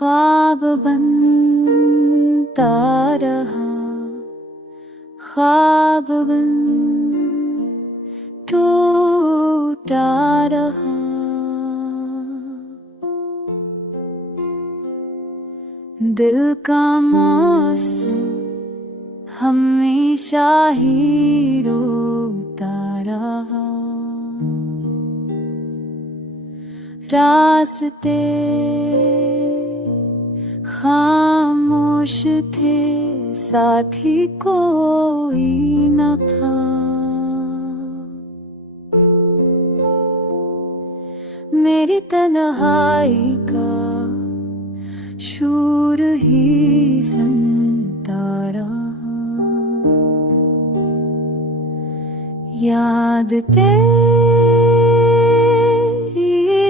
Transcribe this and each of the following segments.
ख्वाब बनता रहा, ख्वाब बन टूटा रहा। दिल का मौसम हमेशा ही रोता रहा, रास्ते खामोश थे, साथी कोई न था। मेरी तन्हाई का शूर ही सुनता रहा, याद तेरी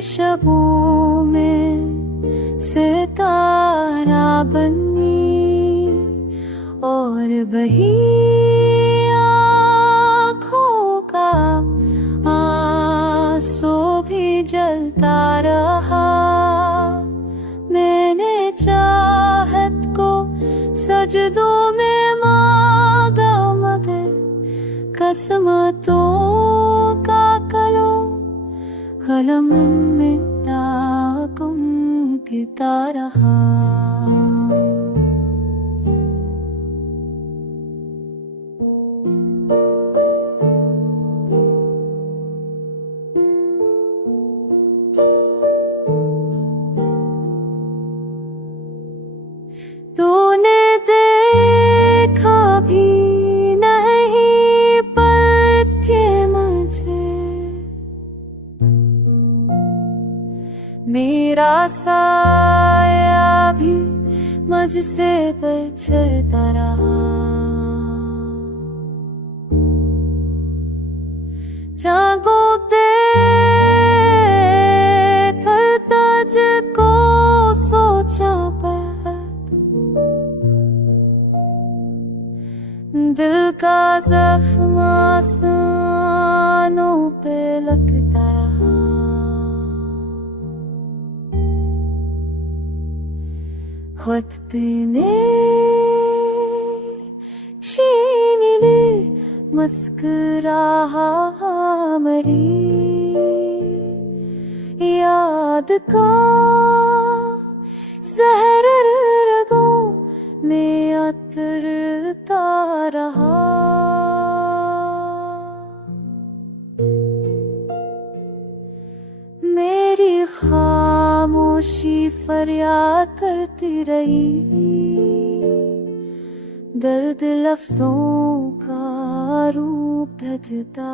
शबों में सितारा बनी, और वही आँखों का आंसू भी जलता रहा। मैंने चाहत को सजदों में मांगा, मगर किस्मतों का कलम में ना गुमता रहा। तूने देखा भी नहीं पल के मुझे, मेरा साया भी मुझसे बिछड़ता रहा। जागो देखकर तुझको सोचा, दिल का जख्म आसानों पे लगता रहा। वक्त ने छीन ली मुस्कुराहा मरी, याद का जहर रगों में उतरता रहा। मेरी खामोशी फरियाद करती रही, दर्द लफ्जों का रूप ढकता।